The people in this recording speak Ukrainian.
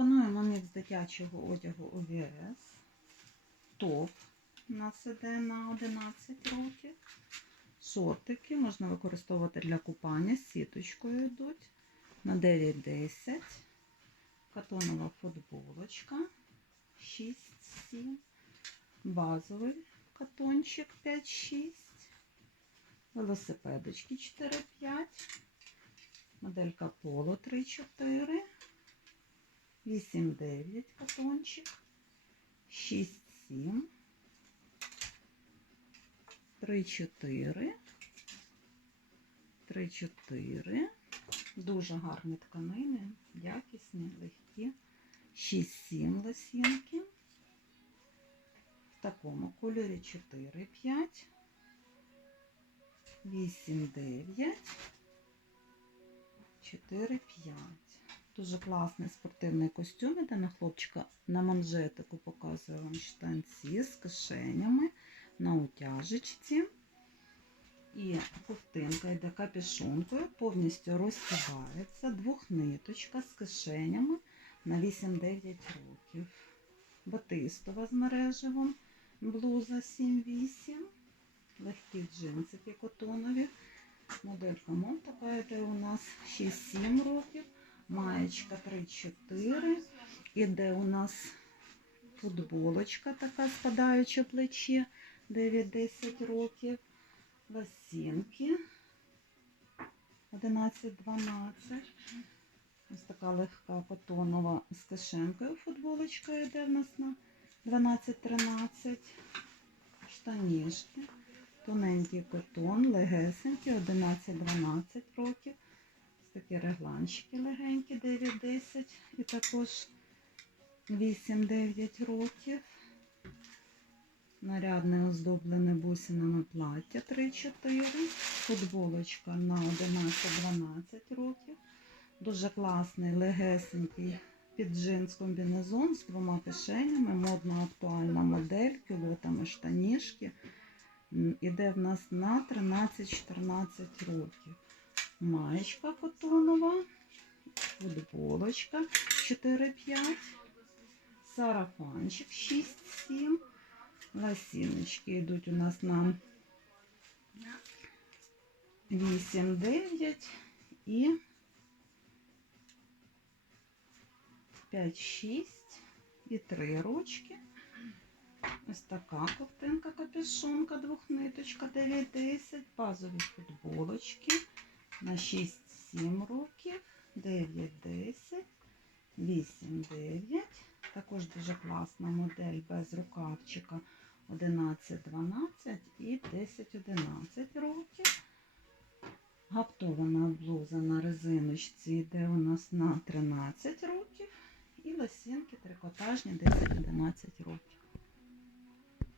Пропонуємо мікс дитячого одягу ОВС. Топ у нас іде на 11 років. Шортики можна використовувати для купання. З сіточкою йдуть на 9-10. Катонова футболочка 6-7. Базовий катончик 5-6. Велосипедочки 4-5. Моделька Поло 3-4. 8-9 катончик. 6-7. 3-4. 3-4. Дуже гарні тканини, якісні, легкі. 6-7 лосінки. В такому кольорі 4-5. 8-9. 4-5. Дуже класний спортивний костюм. Іде на хлопчика на манжетику показую вам штанці з кишенями на утяжечці. І ковтинка йде капюшонкою, повністю розтягається, двохниточка з кишенями на 8-9 років. Батистова з мережевом, блуза 7-8, легкі джинсики котонові. Моделька мон така йде у нас 6-7 років, маєчка 3-4. Іде у нас футболочка така спадаюча плечі 9-10 років. Лосінки 11-12. Ось така легка котонова з кишенкою футболочка йде в нас на 12-13. Штанішки. Тоненький котон, легесенький, 11-12 років. Такі регланчики легенькі, 9-10 і також 8-9 років. Нарядне оздоблене бусинами плаття 3-4. Футболочка на 11-12 років. Дуже класний, легесенький під джинс комбінезон з двома кишенями. Модна актуальна модель, кюлотами штанішки. Іде в нас на 13-14 років. Маєчка котонова, футболочка 4-5, сарафанчик 6-7. Лосіночки йдуть у нас на 8-9 і 5-6 і 3 ручки. Ось така ковтинка капюшонка, двохниточка 9-10, базові футболочки на 6-7 років, 9-10, 8-9. Також дуже класна модель без рукавчика 11-12 і 10-11 років. Гаптована блуза на резиночці йде у нас на 13 років. І лосінки трикотажні 10-11 років.